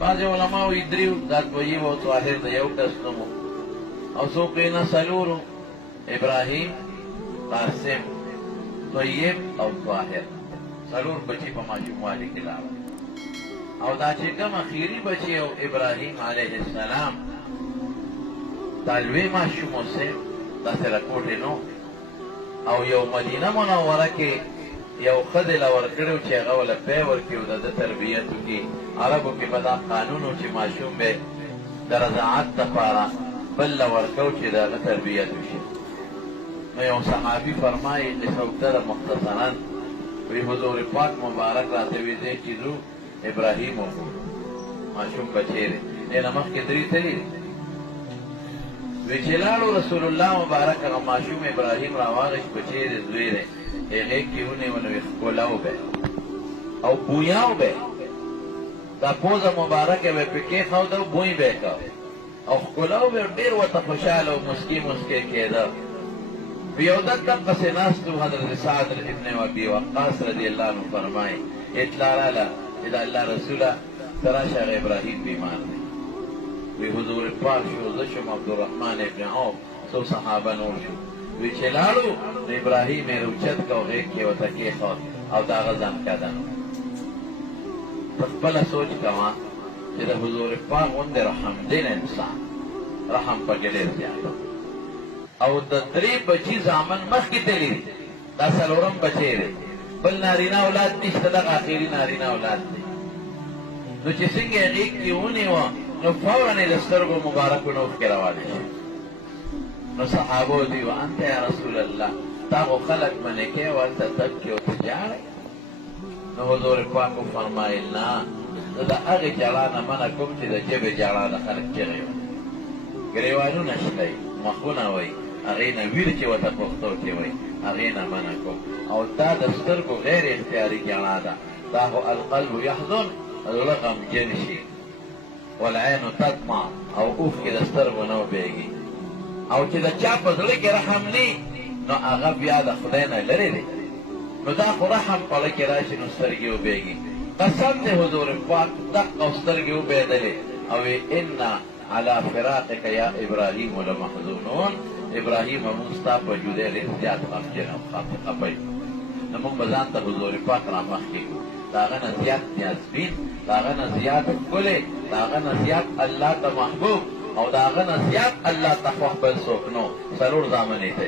بعض علماء يدريو ذات طيب وطاهر ده يو تسلمو او سوقنا سلور ابراهيم قاسم طيب او طاهر سلور بچي په ماجوموالي کې لاړ او دا چې کوم اخیری بچي او ابراهيم عليه السلام دالوي ماشومو سه دا سره کوټه نو او یو مدینه منوره کې یو خدل ورکړو چې هغه ول په ورکیو د تربیت کې عربو کې په دا قانونو چې ماشوم به درزعات لپاره بل ورکو چې د تربیت وشي نو یو صحابي فرمایي چې څوکتر مختصرا وی حضور پاک مبارک راته وی دې چې زو ابراهیم وو ماشوم بچیره نه مخ کې درې تللی ویچلالو رسول الله مبارک هغه ماشوم ابراهیم راواغش بچیره زویره هغه کېونه ولوي کولاو به او بویاو به دا پوزه مبارکه به پکې خو دا بوی به کا او کولاو به ډیر وته خوشاله او مسکی کېده بیا د دغه سناستو حضرت سعد ابن ابي وقاص رضی الله عنه فرمای اطلاع لا اذا الله رسوله تراشه ابراهیم بیمار دی وی حضور پاک شو زشم عبدالرحمن ابن عوف سو صحابه نور شو وی چلالو ابراهیم روچت کو غیق کې وته کې خو او دا غزان کدن خپل سوچ کوا چې د حضور پاک باندې رحم دین انسان رحم پکې زیات او د درې بچی ځامن مخ کې تللی دا سلورم بچی دی بل نارینه اولاد نشته د اخیری نارینه اولاد دی نو چې څنګه غیق کې ونیو نو فورا د سترګو مبارکو نو کې راوړل نو صحابو دی وانت یا رسول الله تاغو خلق منه کې ورته تکي او تجاري نو حضور پاک فرمایلا دا هغه جلانه منه کوم چې د جبه جلانه خلق کړي ګریوانو نشته مخونه وای هغه نه ویل چې وته پښتو کې وای هغه نه منه کوم او دا د سترګو غیر اختیاري جلانه دا هو القلب يحزن الرقم جنشي والعين تطمع او اوف کې د سترګو نو بیږي او چې د چا په زړه کې رحم نه نو هغه بیا د خدای نه لري دی نو دا خو رحم په لکه راشي نو سترګې وبېږي قسم دې حضور پاک دقه سترګې وبېدلې او ان على فراقك يا ابراهيم لمحزونون ابراهيم موستا په جوړه له زیات غمجن او خپه نو موږ بزان ته حضور پاک را مخکې داغه نه زیات نیازبین داغه نه زیات کله داغه نه زیات الله ته محبوب او داغه نه زیات الله ته خپل سوکنو سرور ځامنې ته